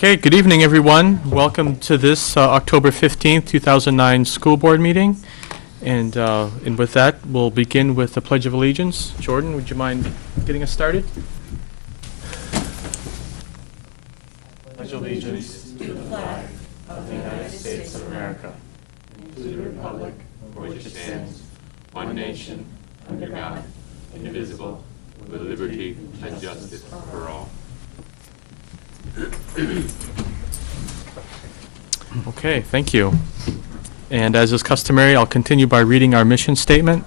Okay, good evening, everyone. Welcome to this October 15th, 2009 school board meeting. And with that, we'll begin with the Pledge of Allegiance. Jordan, would you mind getting us started? Pledge allegiance to the flag of the United States of America, and to the republic for which it stands, one nation, under God, indivisible, with liberty and justice for all. Okay, thank you. And as is customary, I'll continue by reading our mission statement.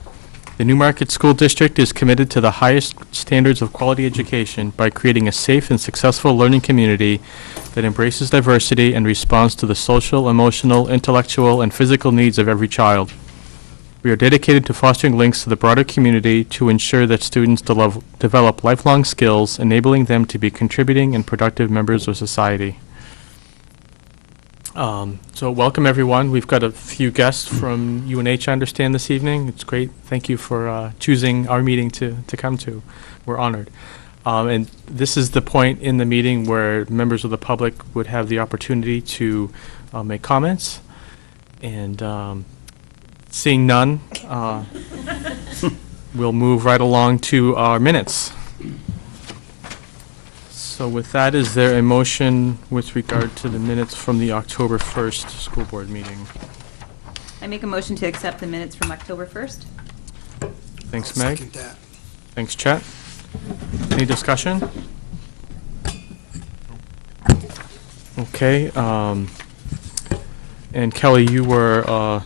The Newmarket School District is committed to the highest standards of quality education by creating a safe and successful learning community that embraces diversity and responds to the social, emotional, intellectual, and physical needs of every child. We are dedicated to fostering links to the broader community to ensure that students develop lifelong skills, enabling them to be contributing and productive members of society. So welcome, everyone. We've got a few guests from UNH, I understand, this evening. It's great. Thank you for choosing our meeting to come to. We're honored. And this is the point in the meeting where members of the public would have the opportunity to make comments. And seeing none, we'll move right along to our minutes. So with that, is there a motion with regard to the minutes from the October 1st school board meeting? I make a motion to accept the minutes from October 1st. Thanks, I'll Meg. second that. Thanks, Chet. Any discussion? Okay. And Kelly, you were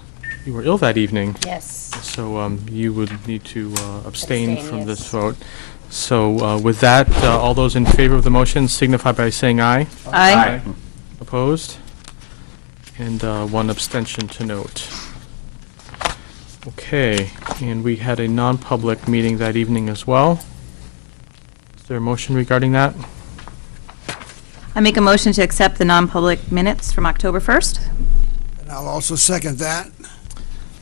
ill that evening. Yes. So you would need to abstain from Abstain, this yes. vote. So with that, all those in favor of the motion signify by saying aye. Aye. Opposed? And one abstention to note. Okay, and we had a non-public meeting that evening as well. Is there a motion regarding that? I make a motion to accept the non-public minutes from October 1st. And I'll also second that.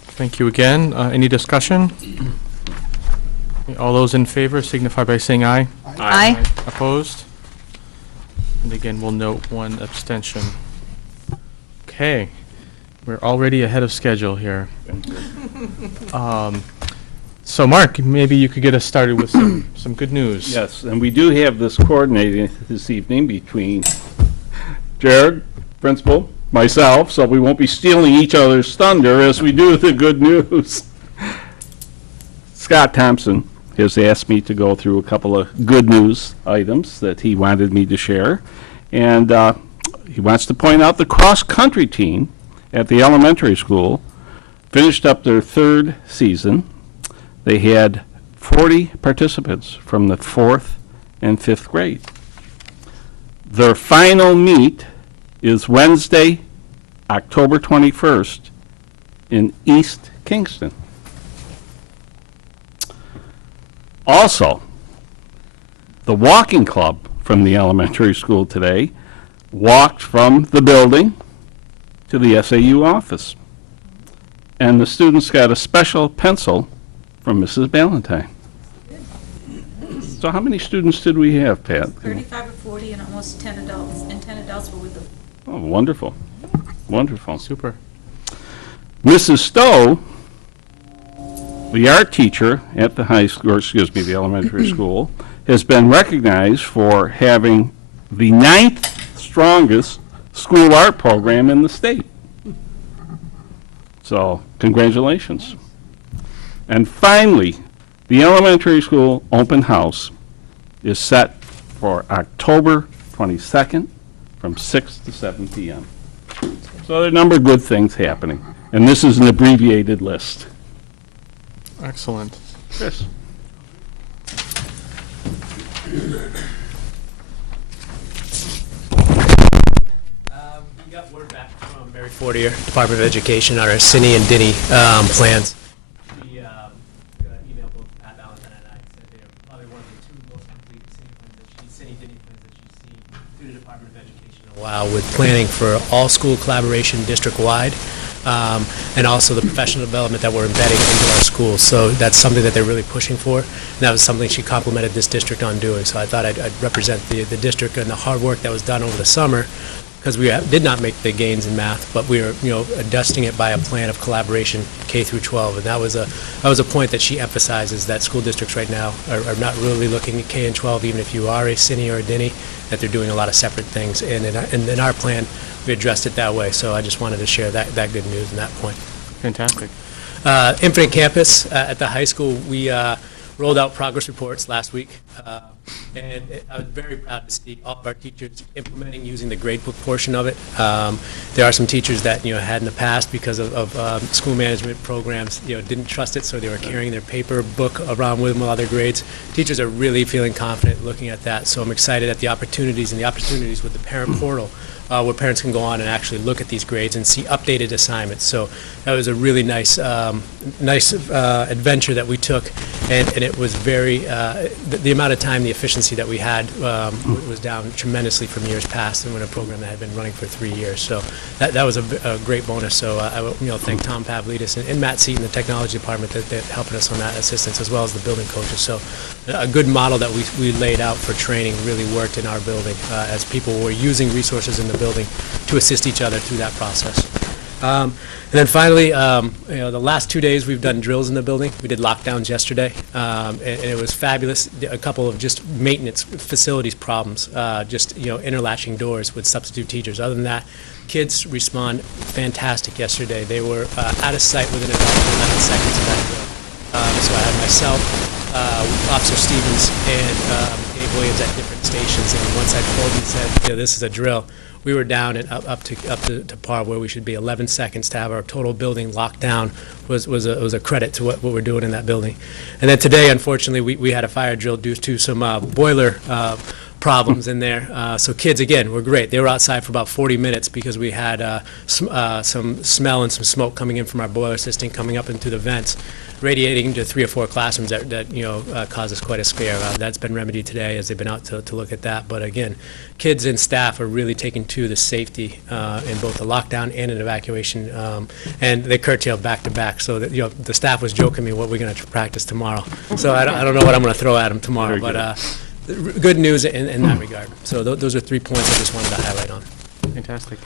Thank you again. Any discussion? All those in favor signify by saying aye. Aye. Opposed? And again, we'll note one abstention. Okay, we're already ahead of schedule here. So Mark, maybe you could get us started with some good news. Yes, and we do have this coordinated this evening between Jared, principal, myself, so we won't be stealing each other's thunder as we do the good news. Scott Thompson has asked me to go through a couple of good news items that he wanted me to share. And he wants to point out the cross-country team at the elementary school finished up their third season. They had 40 participants from the 4th and 5th grade. Their final meet is Wednesday, October 21st in East Kingston. Also, the walking club from the elementary school today walked from the building to the SAU office. And the students got a special pencil from Mrs. Ballantyne. So how many students did we have, Pat? 35 or 40 and almost 10 adults, and 10 adults were with them. Oh, wonderful. Wonderful. Super. Mrs. Stowe, the art teacher at the high school, or excuse me, the elementary school, has been recognized for having the 9th strongest school art program in the state. So, congratulations. And finally, the elementary school open house is set for October 22nd from 6 to 7 p.m. So there are a number of good things happening. And this is an abbreviated list. Excellent. Chris? We got word back from Mary Fortier, Department of Education, on our Cine and Dinny plans. We got an email both Pat Valentine and I said they're probably one of the two most complete Cine Dinny plans that she's seen through the Department of Education in a while, with planning for all school collaboration district-wide. And also the professional development that we're embedding into our schools. So that's something that they're really pushing for. And that was something she complimented this district on doing. So I thought I'd represent the district and the hard work that was done over the summer because we did not make the gains in math, but we were, adjusting it by a plan of collaboration K through 12. And that was a point that she emphasizes, that school districts right now are not really looking at K and 12, even if you are a Cine or a Denny, that they're doing a lot of separate things. And in our plan, we addressed it that way. So I just wanted to share that good news and that point. Fantastic. Infinite Campus at the high school, we rolled out progress reports last week. I was very proud to see all of our teachers implementing using the gradebook portion of it. There are some teachers that had in the past, because of school management programs, didn't trust it, so they were carrying their paper book around with them with all their grades. Teachers are really feeling confident looking at that, so I'm excited at the opportunities with the parent portal, where parents can go on and actually look at these grades and see updated assignments. So that was a really nice adventure that we took, and it was very, the amount of time, the efficiency that we had was down tremendously from years past, and when a program that had been running for 3 years. So that was a great bonus. So I will thank Tom Pavlidis and Matt Seaton, the technology department, that helping us on that assistance, as well as the building coaches. So a good model that we laid out for training really worked in our building, as people were using resources in the building to assist each other through that process. And then finally, the last 2 days we've done drills in the building. We did lockdowns yesterday, and it was fabulous. A couple of just maintenance facilities problems, interlatching doors with substitute teachers. Other than that, kids respond fantastic yesterday. They were out of sight within about 11 seconds of that drill. So I had myself, Officer Stevens, and Dave Williams at different stations, and once I pulled and said, this is a drill, we were down and up to par where we should be. 11 seconds to have our total building locked down was a credit to what we're doing in that building. And then today, unfortunately, we had a fire drill due to some boiler problems in there. So kids, again, were great. They were outside for about 40 minutes because we had some smell and some smoke coming in from our boiler system coming up into the vents, radiating to 3 or 4 classrooms that caused us quite a scare. That's been remedied today as they've been out to look at that. But again, kids and staff are really taking to the safety in both the lockdown and an evacuation, and they curtailed back to back. So that, the staff was joking me, what we're going to practice tomorrow. So I don't know what I'm going to throw at them tomorrow, but good news in that regard. So those are 3 points I just wanted to highlight on. Fantastic.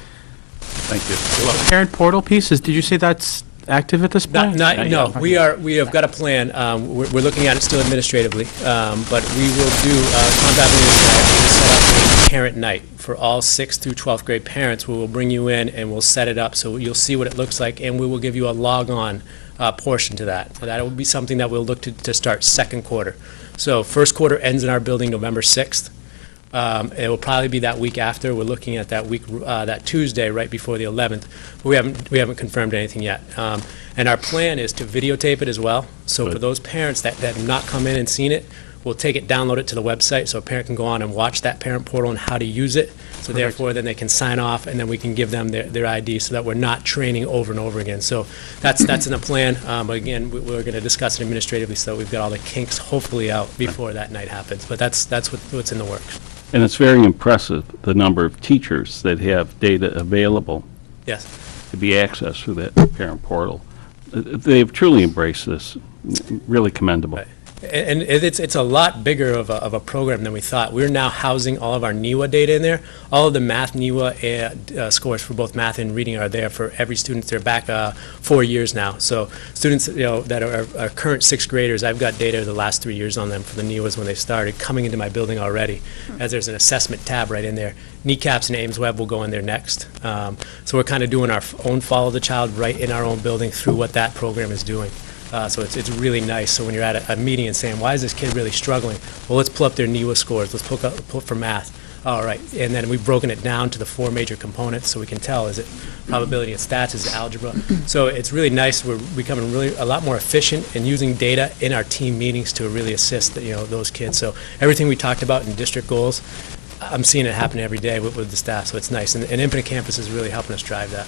Thank you. Well, parent portal pieces, did you say that's active at this point? No, we have got a plan. We're looking at it still administratively, but we will do, Tom will set up a parent night for all 6th through 12th grade parents. We will bring you in and we'll set it up so you'll see what it looks like, and we will give you a log-on portion to that. So that will be something that we'll look to start second quarter. So first quarter ends in our building November 6th. It will probably be that week after. We're looking at that week, that Tuesday, right before the 11th. But we haven't confirmed anything yet. And our plan is to videotape it as well. So Good. for those parents that have not come in and seen it, we'll take it, download it to the website, so a parent can go on and watch that parent portal and how to use it. So therefore, then they can sign off, and then we can give them their ID, so that we're not training over and over again. So that's in the plan. But again, we're going to discuss it administratively, so that we've got all the kinks hopefully out before that night happens. But that's what's in the works. And it's very impressive, the number of teachers that have data available Yes. to be accessed through that parent portal. They've truly embraced this. Really commendable. Right. And it's a lot bigger of a program than we thought. We're now housing all of our NEWA data in there. All of the math NEWA scores for both math and reading are there for every student. They're back 4 years now. So students that are current 6th graders, I've got data the last 3 years on them for the NEWAs when they started coming into my building already, as there's an assessment tab right in there. NECAPS and Ames Web will go in there next. So we're kind of doing our own follow the child right in our own building through what that program is doing. So it's really nice. So when you're at a meeting and saying, why is this kid really struggling? Well, let's pull up their NEWA scores. Let's pull up for math. All right. And then we've broken it down to the 4 major components so we can tell, is it probability and stats, is it algebra? So it's really nice. We're becoming really a lot more efficient in using data in our team meetings to really assist those kids. So everything we talked about in district goals, I'm seeing it happen every day with the staff. So it's nice. And Infinite Campus is really helping us drive that.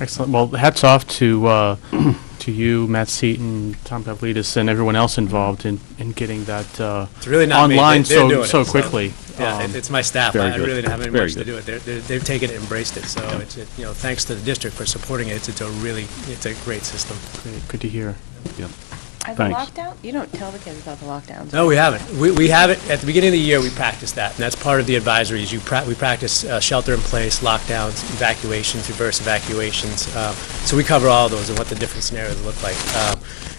Excellent. Well, hats off to you, Matt Seaton, Tom Pavlidis, and everyone else involved in getting that It's really not me. online They're doing so it, quickly. Yeah, it's my staff. very I good. really don't have any Very much to good. do with it. They've taken it and embraced it. So it's thanks to the district for supporting it. It's a great system. Great, good to hear. Yep. Are the Thanks. lockdown? You don't tell the kids about the lockdowns. No, we haven't. We have it, at the beginning of the year, we practice that, and that's part of the advisories. We practice shelter in place, lockdowns, evacuations, reverse evacuations. So we cover all of those and what the different scenarios look like.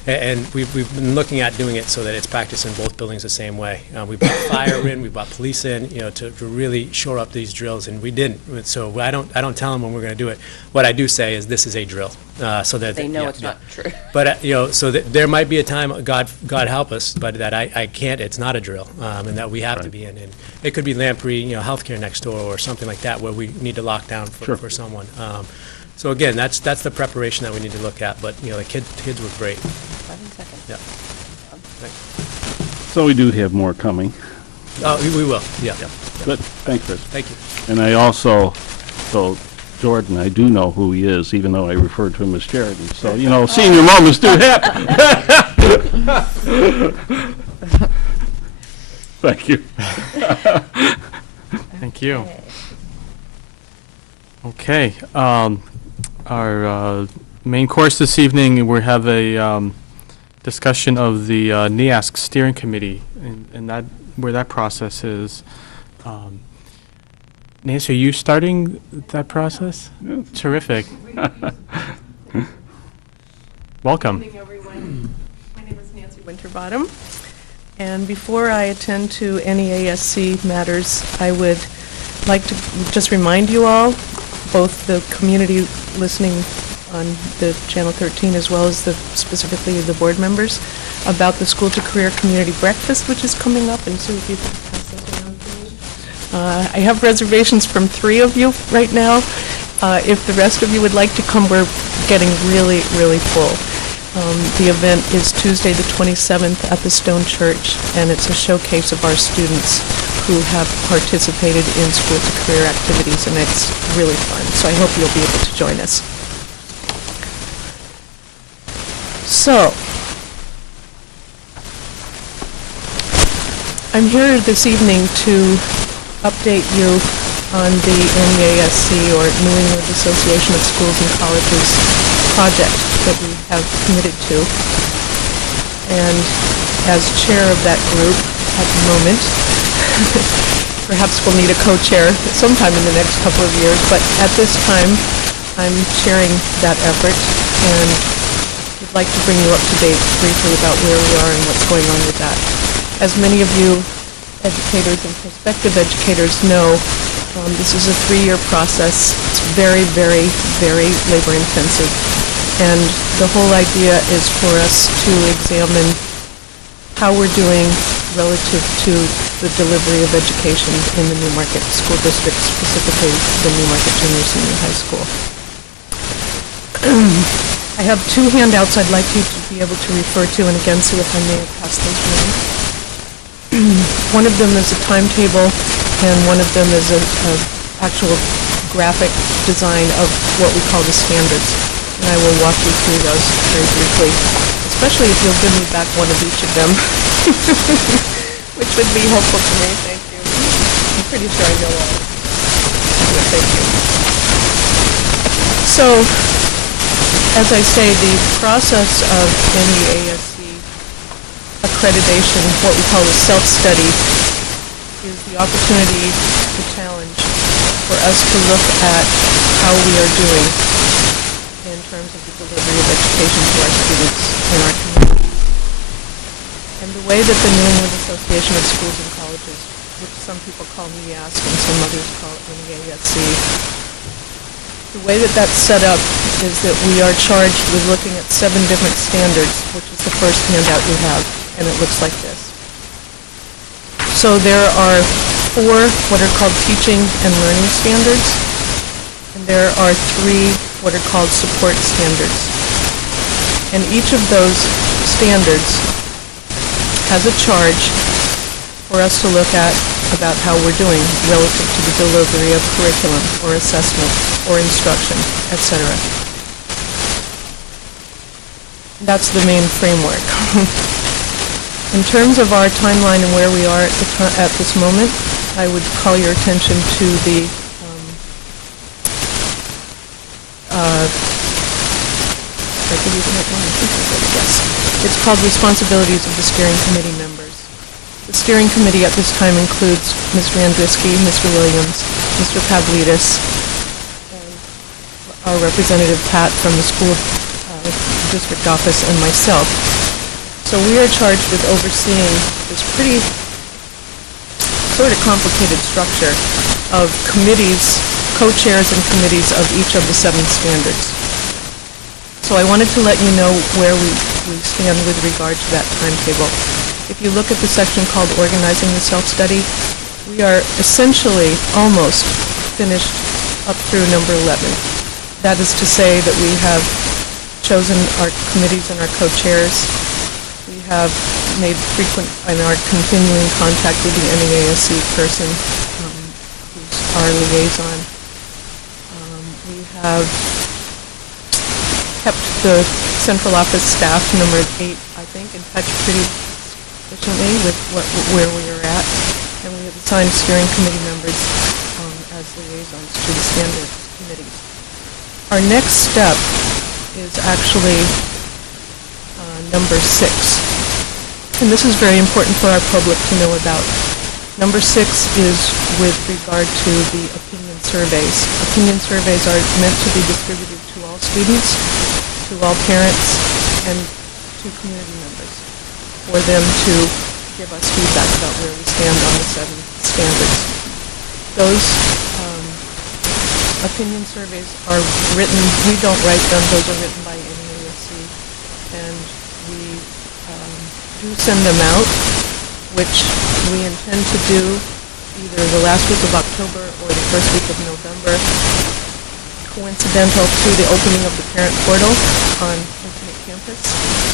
And we've been looking at doing it so that it's practiced in both buildings the same way. We brought fire in, we brought police in, to really shore up these drills, and we didn't. So I don't tell them when we're going to do it. What I do say is this is a drill, so that They know yeah, it's yeah. not true. But, so that there might be a time, God help us, but that I can't, it's not a drill, and that we have to Right. be in. And it could be Lamprey, healthcare next door or something like that where we need to lock down Sure. for someone. So again, that's the preparation that we need to look at, but, the kids were great. 11 seconds. Yeah. So we do have more coming. Oh, we will, yeah. Good, thanks, Chris. Thank you. And I also, so Jordan, I do know who he is, even though I referred to him as Sheridan. So, senior moments do happen. Thank you. Thank you. Okay, our main course this evening, we have a discussion of the NEASC steering committee and that, where that process is. Nancy, are you starting that process? Yeah. Terrific. Welcome. Good evening, everyone. My name is Nancy Winterbottom, and before I attend to any ASC matters, I would like to just remind you all, both the community listening on the Channel 13 as well as specifically the board members, about the School to Career Community Breakfast, which is coming up, and so if you could pass those around to me. I have reservations from 3 of you right now. If the rest of you would like to come, we're getting really, really full. The event is Tuesday the 27th at the Stone Church, and it's a showcase of our students who have participated in School to Career activities, and it's really fun. So I hope you'll be able to join us. So, I'm here this evening to update you on the NEASC, or New England Association of Schools and Colleges project that we have committed to. And as chair of that group at the moment, perhaps we'll need a co-chair sometime in the next couple of years, but at this time, I'm chairing that effort and would like to bring you up to date briefly about where we are and what's going on with that. As many of you educators and prospective educators know, this is a 3-year process. It's very, very, very labor intensive. And the whole idea is for us to examine how we're doing relative to the delivery of education in the Newmarket School District, specifically the Newmarket Junior Senior High School. I have 2 handouts I'd like you to be able to refer to, and again, see if I may have passed those around. One of them is a timetable, and one of them is an actual graphic design of what we call the standards. And I will walk you through those very briefly, especially if you'll give me back one of each of them, which would be helpful to me. Thank you. I'm pretty sure I know all. But thank you. So, as I say, the process of NEASC accreditation, what we call a self-study, is the opportunity, the challenge, for us to look at how we are doing in terms of the delivery of education to our students in our community. And the way that the New England Association of Schools and Colleges, which some people call NEASC and some others call NEASC, the way that that's set up is that we are charged with looking at 7 different standards, which is the first handout you have, and it looks like this. So there are 4 what are called teaching and learning standards, and there are 3 what are called support standards. And each of those standards has a charge for us to look at about how we're doing relative to the delivery of curriculum or assessment or instruction, etc. That's the main framework. In terms of our timeline and where we are at this moment, I would call your attention to the if I give you the right one, I think I did, yes. It's called Responsibilities of the Steering Committee Members. The steering committee at this time includes Mr. Andriski, Mr. Williams, Mr. Pavlidis, and our representative Pat from the school district office, and myself. So we are charged with overseeing this pretty sort of complicated structure of committees, co-chairs and committees of each of the 7 standards. So I wanted to let you know where we stand with regard to that timetable. If you look at the section called Organizing the Self-Study, we are essentially almost finished up through number 11. That is to say that we have chosen our committees and our co-chairs. We have made frequent and are continuing contact with the NEASC person, who's our liaison. We have kept the central office staff, number 8, I think, in touch pretty efficiently with where we are at, and we have assigned steering committee members as liaisons to the standards committees. Our next step is actually number 6, and this is very important for our public to know about. Number 6 is with regard to the opinion surveys. Opinion surveys are meant to be distributed to all students, to all parents, and to community members, for them to give us feedback about where we stand on the 7 standards. Those opinion surveys are written, we don't write them, those are written by NEASC, and we do send them out, which we intend to do either the last week of October or the first week of November, coincidental to the opening of the parent portal on Infinite Campus.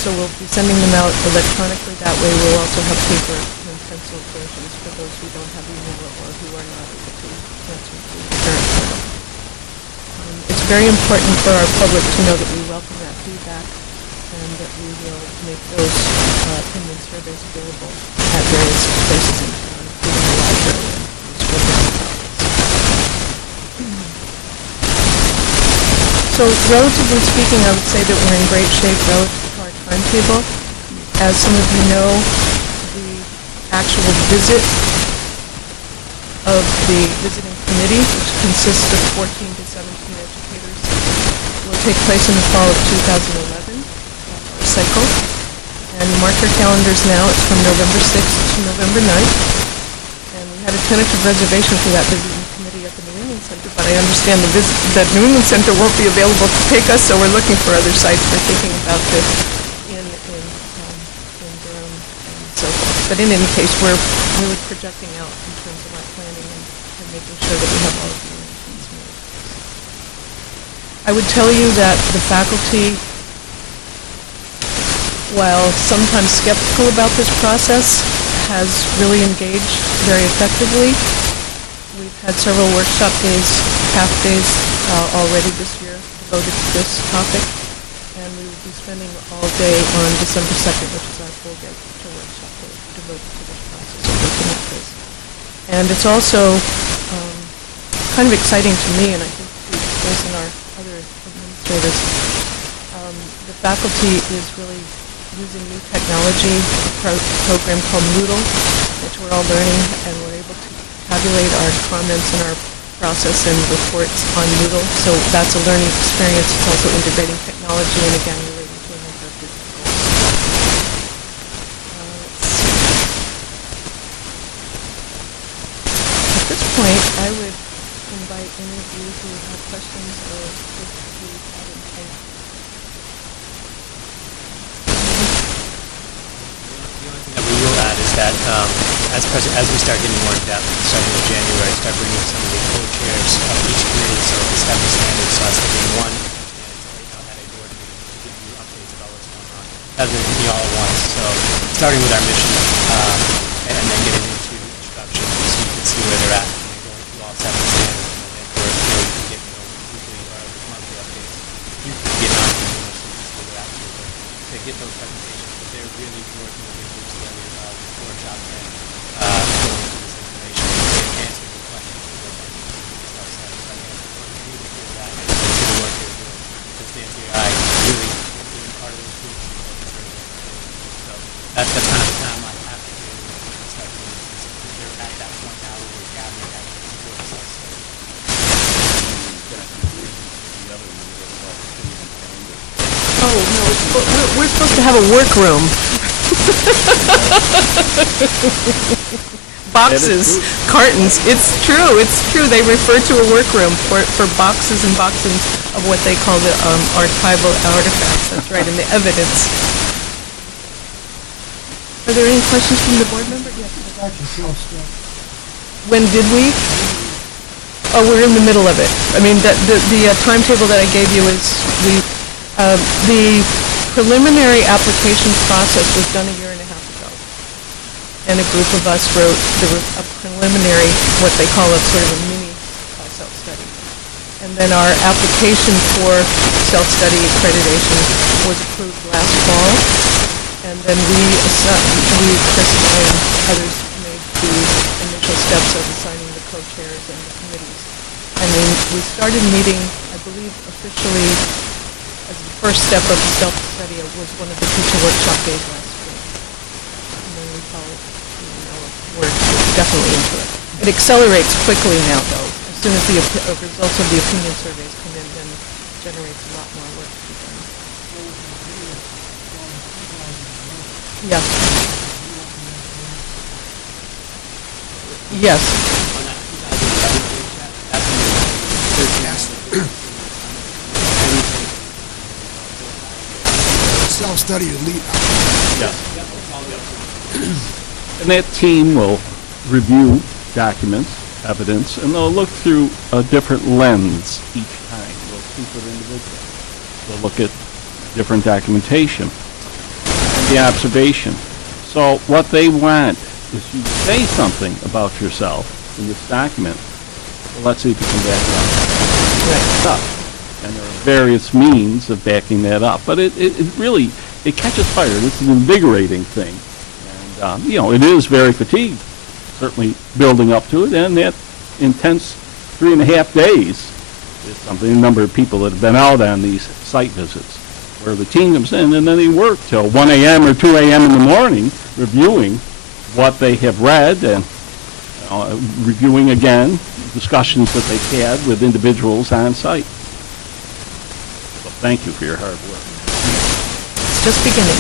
So we'll be sending them out electronically. That way we'll also have paper and pencil versions for those who don't have email or who are not able to answer to the parent portal. It's very important for our public to know that we welcome that feedback and that we will make those opinion surveys available at various places in town, including the library and the school district office. So relatively speaking, I would say that we're in great shape relative to our timetable. As some of you know, the actual visit of the visiting committee, which consists of 14 to 17 educators, will take place in the fall of 2011, our cycle. And mark your calendars now, it's from November 6th to November 9th. And we had a tentative reservation for that visiting committee at the New England Center, but I understand that New England Center won't be available to take us, so we're looking for other sites. We're thinking about this in Durham and so forth. But in any case, we're really projecting out in terms of our planning and making sure that we have all of the arrangements made. I would tell you that the faculty, while sometimes skeptical about this process, has really engaged very effectively. We've had several workshop days, half days already this year devoted to this topic, and we will be spending all day on December 2nd, which is our full day to workshop day devoted to this process of looking at this. And it's also kind of exciting to me, and I think to those in our other administrators, the faculty is really using new technology, a program called Moodle, which we're all learning, and we're able to tabulate our comments and our process and reports on Moodle. So that's a learning experience. It's also integrating technology and again relating to a number of different goals. At this point, I would invite any of you who have questions or if you have anything. That we will add is that as we start getting more in depth, starting in January, start bringing some of the co-chairs of each committee, so the 7 standards, so I was thinking one at a board meeting to give you updates about what's going on, rather than hitting all at once. So starting with our mission and then getting into introduction so you can see where they're at and then going through all 7 standards and then where you can get weekly or monthly updates. You can get on to universities where they're at to get those presentations, but they're really working with the groups together workshop and going through this information and answering the questions that they're going to start satisfying answers. So I really feel that and see the work they're doing. Because Nancy and I really being part of those groups and making sure that We're supposed to have a workroom. Boxes, cartons, it's true. They refer to a workroom for boxes and boxes of what they call the archival artifacts. That's right, and the evidence. Are there any questions from the board member? Yes. When did we? Oh, we're in the middle of it. I mean, the timetable that I gave you is the preliminary application process was done a year and a half ago. And a group of us wrote a preliminary, what they call a sort of a mini self-study. And then our application for self-study accreditation was approved last fall. And then Chris and I and others made the initial steps of assigning the co-chairs and the committees. And then we started meeting, I believe, officially as the first step of the self-study. It was one of the teacher workshop days last spring. And then we followed, we're definitely into it. It accelerates quickly now, though. As soon as the results of the opinion surveys come in, then it generates a lot more work to be done. Yeah. Yes. Self-study to lead. And that team will review documents, evidence, and they'll look through a different lens each time. They'll speak with individuals. They'll look at different documentation, the observation. So what they want is you to say something about yourself in this document. Well, let's see if you can back it up. Right. And there are various means of backing that up. But it really, it catches fire. It's an invigorating thing. And, it is very fatigued, certainly building up to it. And that intense 3.5 days is something, a number of people that have been out on these site visits, where the team comes in and then they work till 1 a.m. or 2 a.m. in the morning reviewing what they have read and reviewing again discussions that they've had with individuals on site. So thank you for your hard work. It's just beginning.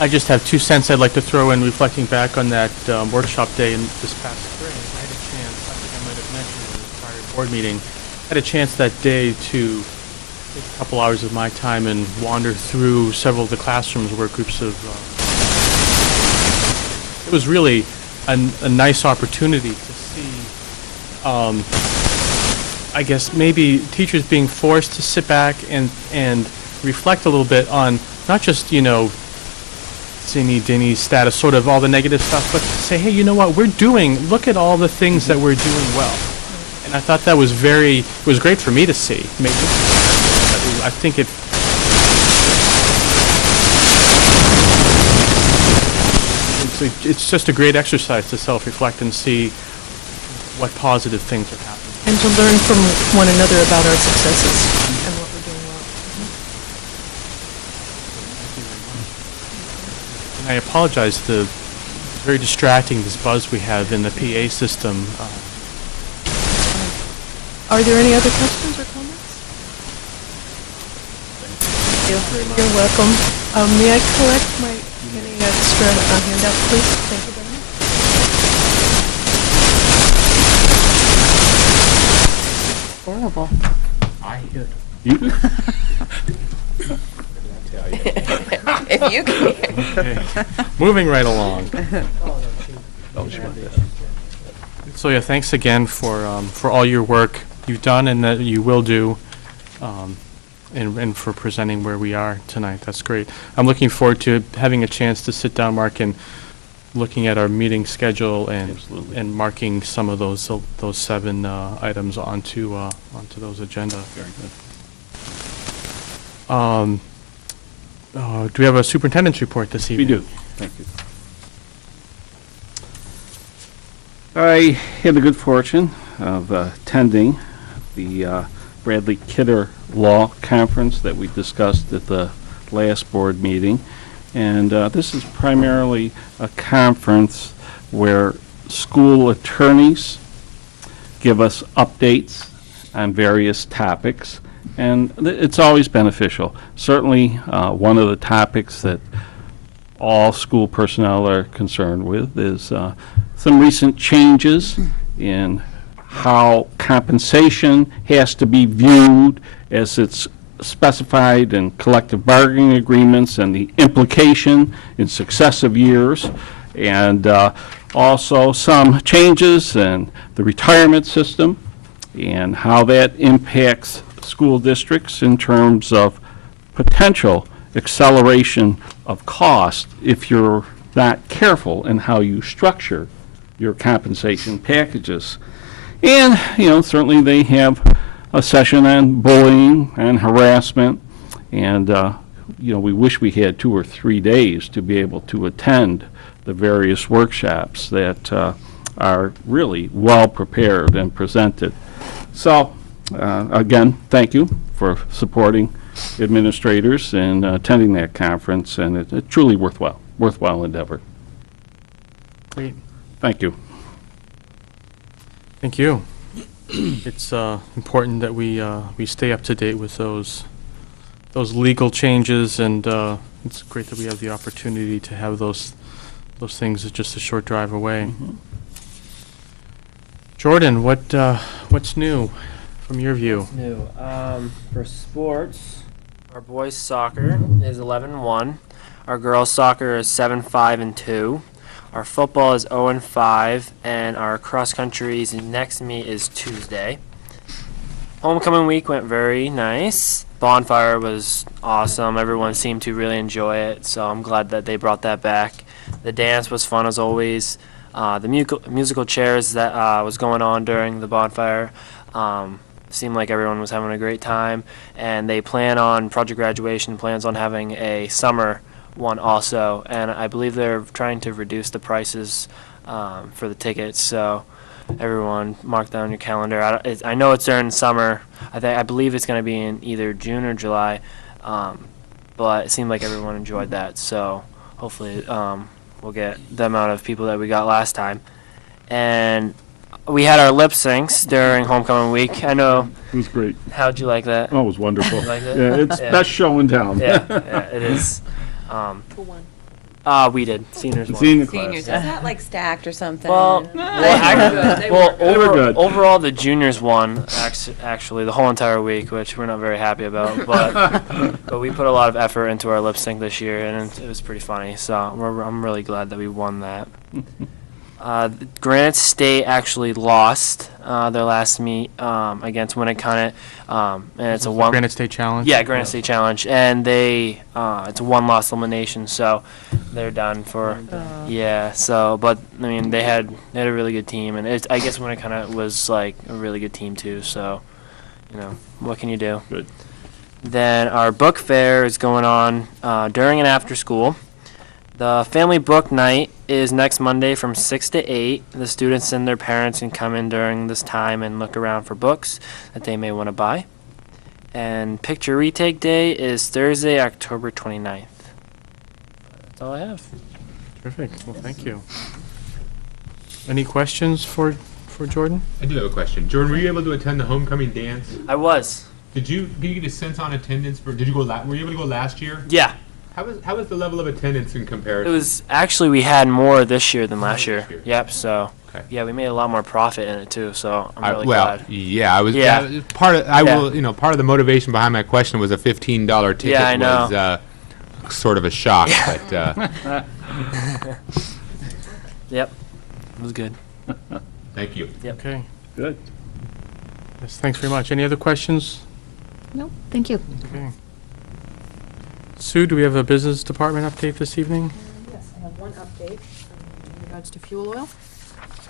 I just have 2 cents I'd like to throw in, reflecting back on that workshop day in this past spring. I had a chance, I think I might have mentioned in the prior board meeting, I had a chance that day to take a couple hours of my time and wander through several of the classrooms where groups of... it was really a nice opportunity to see, I guess, maybe teachers being forced to sit back and reflect a little bit on not just, Zinny, Dinny status, sort of all the negative stuff, but to say, hey, you know what, look at all the things that we're doing well. And I thought that was it was great for me to see. I think it's just a great exercise to self-reflect and see what positive things are happening. And to learn from one another about our successes and what we're doing well. And I apologize, it's very distracting, this buzz we have in the PA system. Are there any other questions or comments? You're welcome. May I collect any extra handout, please? Thank you very much. Horrible. I hear You? If you can hear. Okay. Moving right along. So yeah, thanks again for all your work you've done and that you will do, and for presenting where we are tonight. That's great. I'm looking forward to having a chance to sit down, Mark, and looking at our meeting schedule and Absolutely. and marking some of those 7 items onto those agenda. Very good. Do we have a superintendent's report this We evening? do. Thank you. I had the good fortune of attending the Bradley Kidder Law Conference that we discussed at the last board meeting. And this is primarily a conference where school attorneys give us updates on various topics, and it's always beneficial. Certainly, one of the topics that all school personnel are concerned with is some recent changes in how compensation has to be viewed as it's specified in collective bargaining agreements and the implication in successive years, and also some changes in the retirement system and how that impacts school districts in terms of potential acceleration of cost if you're not careful in how you structure your compensation packages. And, certainly they have a session on bullying and harassment, and, we wish we had 2 or 3 days to be able to attend the various workshops that are really well prepared and presented. So, again, thank you for supporting administrators and attending that conference, and it's truly worthwhile endeavor. Great. Thank you. Thank you. It's important that we stay up to date with those legal changes, and it's great that we have the opportunity to have those things just a short drive away. Mm-hmm. Jordan, what's new from your view? New. For sports, our boys soccer is 11-1. Our girls soccer is 7-5-2. Our football is 0-5, and our cross country's next meet is Tuesday. Homecoming week went very nice. Bonfire was awesome. Everyone seemed to really enjoy it, so I'm glad that they brought that back. The dance was fun as always. The musical chairs that was going on during the bonfire seemed like everyone was having a great time, and they plan on Project Graduation plans on having a summer one also, and I believe they're trying to reduce the prices for the tickets, so everyone mark down your calendar. I know it's during summer. I believe it's going to be in either June or July, but it seemed like everyone enjoyed that, so hopefully we'll get the amount of people that we got last time. And we had our lip syncs during homecoming week. I know. It was great. How'd you like that? Oh, it was wonderful. You liked it? Yeah, it's Yeah. best show in town. Yeah, it is. Who won? We did. Seniors won. Senior class. Seniors. Is that like stacked or something? Well, They were good. They were good. Overall, the juniors won actually the whole entire week, which we're not very happy about. But we put a lot of effort into our lip sync this year, and it was pretty funny. So I'm really glad that we won that. Granite State actually lost their last meet against Winnicott, and it's a one. Granite State Challenge? Yeah, Granite State Challenge, and they it's a one-loss elimination, so they're done for. Yeah, so but I mean they had a really good team, and I guess Winnicott was like a really good team too. So, what can you do? Good. Then our book fair is going on during and after school. The family book night is next Monday from 6 to 8. The students and their parents can come in during this time and look around for books that they may want to buy. And picture retake day is Thursday, October 29th. That's all I have. Terrific. Well, thank you. Any questions for Jordan? I do have a question. Jordan, were you able to attend the homecoming dance? I was. Did you get a sense on attendance for? Did you go? Were you able to go last year? Yeah. How was the level of attendance in It comparison? was actually we had more this year than last year. This year. Yep. So Okay. yeah, we made a lot more profit in it too. So I'm really well, glad. yeah, I was. Yeah. Part of I Yeah. will. Part of the motivation behind my question was a $15 ticket Yeah, I know. was sort of a shock. But Yep. It was good. thank you. Yep. Okay. Good. Yes, thanks very much. Any other questions? No, thank you. Okay. Sue, do we have a business department update this evening? Yes, I have one update in regards to fuel oil.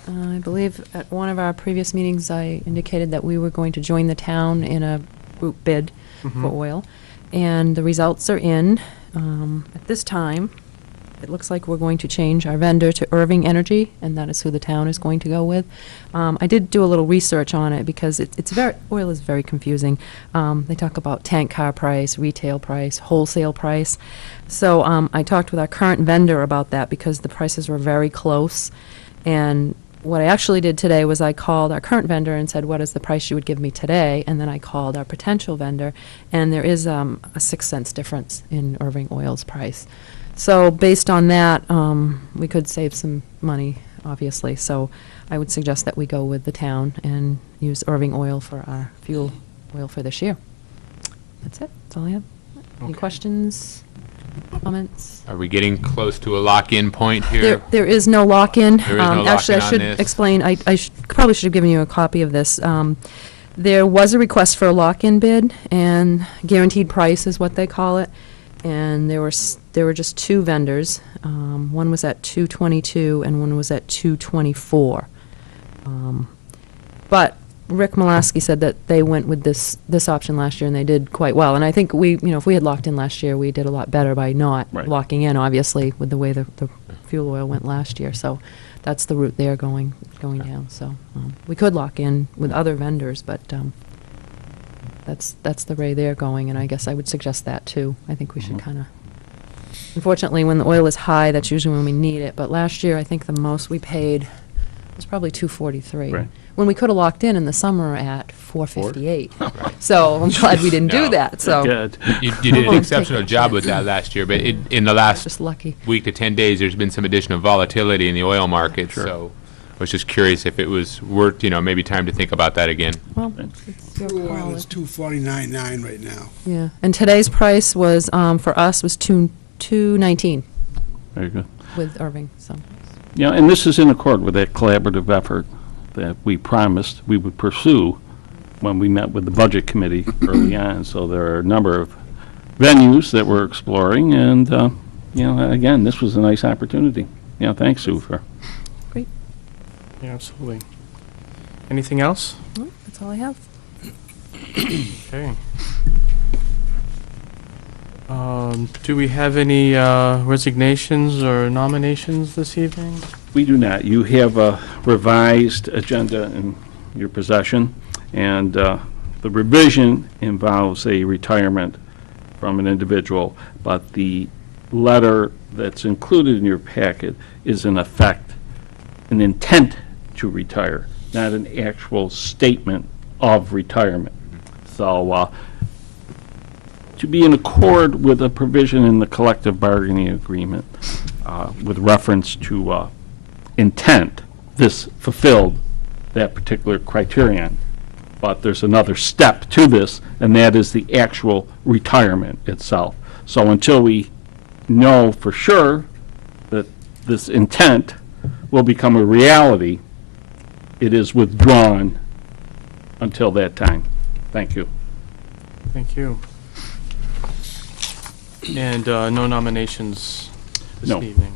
I believe at one of our previous meetings, I indicated that we were going to join the town in a group bid for oil, and the results are in. At this time, it looks like we're going to change our vendor to Irving Energy, and that is who the town is going to go with. I did do a little research on it because oil is very confusing. They talk about tank car price, retail price, wholesale price. So I talked with our current vendor about that because the prices were very close, and what I actually did today was I called our current vendor and said, what is the price you would give me today? And then I called our potential vendor, and there is a 6 cents difference in Irving Oil's price. So based on that, we could save some money, obviously. So I would suggest that we go with the town and use Irving Oil for our fuel oil for this year. That's it. That's all I have. Any Okay. questions, comments? Are we getting close to a lock-in point here? There is no lock-in. There is no Actually, I lock-in on should this? explain, probably should have given you a copy of this. There was a request for a lock-in bid, and guaranteed price is what they call it. And there were just two vendors. One was at $222 and one was at $224. But Rick Molaski said that they went with this option last year, and they did quite well. And I think if we had locked in last year, we did a lot better by not Right. locking in, obviously, with the way the fuel oil went last year. So that's the route they're going down. So we could lock in with other vendors, but that's the way they're going, and I guess I would suggest that too. I think we should kind of. Unfortunately, when the oil is high, that's usually when we need it. But last year, I think the most we paid was probably $243. Right. When we could have locked in the summer at $458. So I'm glad we didn't do No. that. So Good. You did an We'll exceptional take it. job with that last year, but in the last just lucky. week to 10 days, there's been some additional volatility in the oil market, so I was just curious if it was worth, maybe time to think about that again. Well, it's your Crude oil call. is $249.9 right now. Yeah, and today's price was for us was $219 Very good. with Irving. So Yeah, and this is in accord with that collaborative effort that we promised we would pursue when we met with the Budget Committee early on. So there are a number of venues that we're exploring, and, again, this was a nice opportunity. Thanks, Sue, for... great. Yeah, absolutely. Anything else? Well, that's all I have. Okay. Do we have any resignations or nominations this evening? We do not. You have a revised agenda in your possession, and the revision involves a retirement from an individual, but the letter that's included in your packet is in effect an intent to retire, not an actual statement of retirement. So to be in accord with a provision in the collective bargaining agreement with reference to intent, this fulfilled that particular criterion. But there's another step to this, and that is the actual retirement itself. So until we know for sure that this intent will become a reality, it is withdrawn until that time. Thank you. Thank you. And no nominations this No. evening?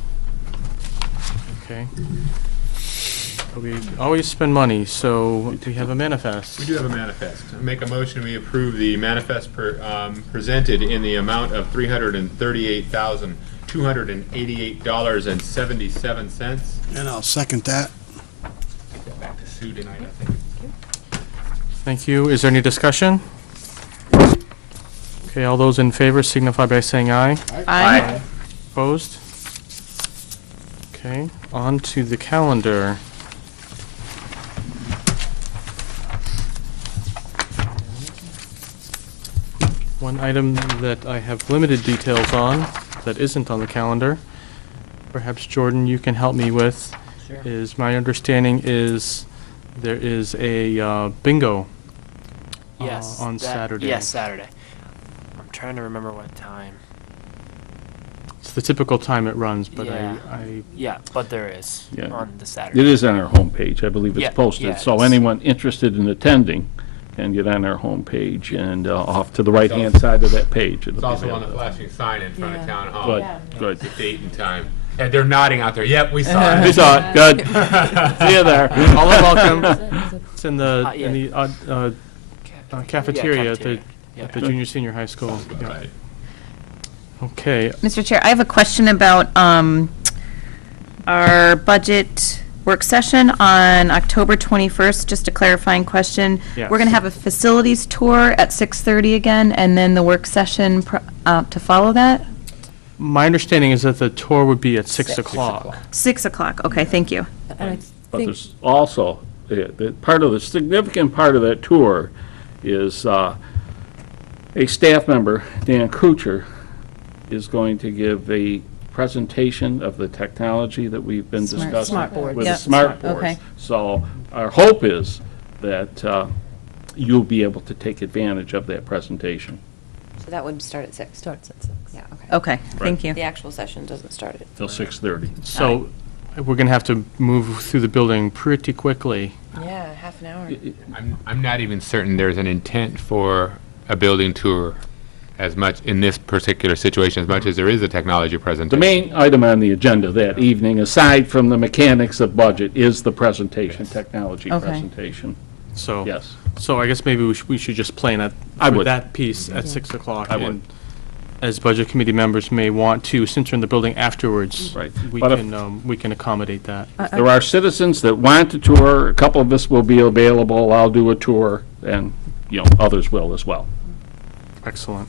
Okay. We always spend money, so we have a manifest. We do have a manifest. I make a motion, we approve the manifest presented in the amount of $338,288.77. And I'll second that. Get that back to Sue tonight, I think. Thank you. Is there any discussion? Okay, all those in favor signify by saying aye. Aye. Opposed? Okay, on to the calendar. One item that I have limited details on, that isn't on the calendar, perhaps Jordan, you can help me with, is my understanding is there is a bingo Yes. on Saturday. Yes, Saturday. I'm trying to remember what time. It's the typical time it runs, but Yeah. Yeah, but there is Yeah. on the Saturday. It is on our homepage. I believe Yeah, it's posted. yeah, So it's- anyone interested in attending can get on our homepage, and off to the right-hand side of that page. it'll It's be also there. on the flashing sign in front of Yeah. Town Hall. Good, good. The date and time. And they're nodding out there. Yep, we saw We it. saw it, good. See you there. All are welcome. It's in the, yeah. cafeteria at the Yeah. junior, senior high school. Yeah. Right. Okay, Mr. Chair, I have a question about our budget work session on October 21st, just a clarifying question. Yes. We're going to have a facilities tour at 6:30 again, and then the work session to follow that? my understanding is that the tour would be at 6 o'clock. 6 o'clock, okay, thank you. And But Think- there's also, the significant part of that tour is a staff member, Dan Kuchar, is going to give a presentation of the technology that we've been Smart- discussing. smart boards. With the Yep. smart boards. Okay. So our hope is that you'll be able to take advantage of that presentation. So that would start at 6? Starts at 6. Yeah, okay. Okay, thank you. The actual session doesn't start at... Till 6:30. So we're going to have to move through the building pretty quickly. Yeah, half an hour. I'm not even certain there's an intent for a building tour as much in this particular situation as much as there is a technology The presentation. main item on the agenda that evening, aside from the mechanics of budget, is the presentation, technology Okay. presentation. So, Yes. so I guess maybe we should just plan at, I for would. that piece at 6 o'clock. I would. And as Budget Committee members may want to, since we're in the building afterwards, Right. we But if- we can accommodate that. There are citizens that want to tour. A couple of us will be available. I'll do a tour, and, others will as well. Excellent.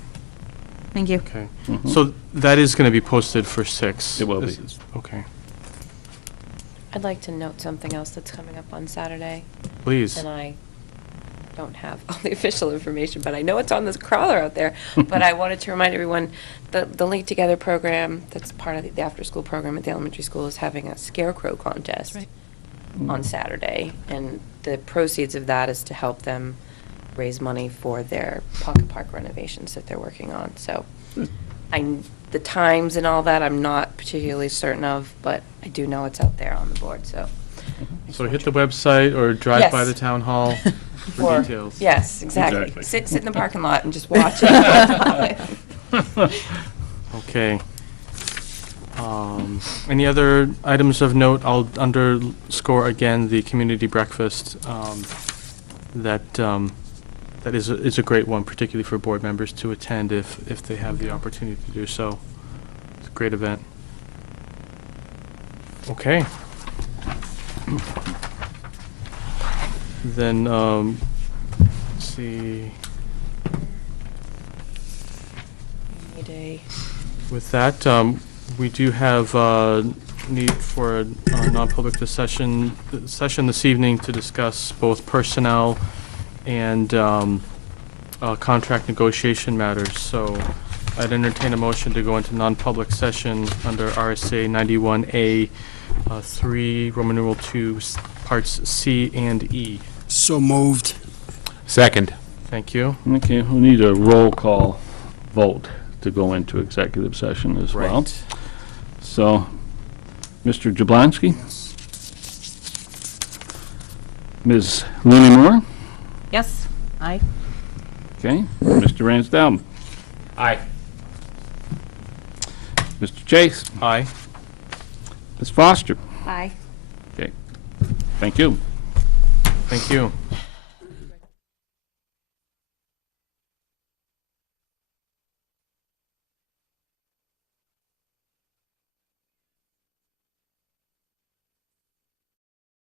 Thank you. Okay. So that is going to be posted for 6? It will be. Okay. I'd like to note something else that's coming up on Saturday. Please. And I don't have all the official information, but I know it's on this crawler out there. But I wanted to remind everyone, the Link Together program, that's part of the after-school program at the elementary school, is having a scarecrow contest on Saturday. And the proceeds of that is to help them raise money for their pocket park renovations that they're working on. So the times and all that, I'm not particularly certain of, but I do know it's out there on the board, so. So hit the website or drive by Yes. the town hall for details. Yes, exactly. Exactly. Sit in the parking lot and just watch it. Okay. Any other items of note? I'll underscore again the community breakfast. That is a great one, particularly for board members to attend if they have the opportunity to do so. It's a great event. Okay. Then, let's see. Day. With that, we do have need for a non-public session this evening to discuss both personnel and contract negotiation matters. So I'd entertain a motion to go into non-public session under RSA 91A 3, Roman numeral 2, parts C and E. So moved. Second. Thank you. Okay, we need a roll call vote to go into executive session as well. Right. So, Mr. Jablonski? Ms. Looney Moore? Yes, aye. Okay. Mr. Ransdell? Aye. Mr. Chase? Aye. Ms. Foster? Bye. Okay. Thank you. Thank you.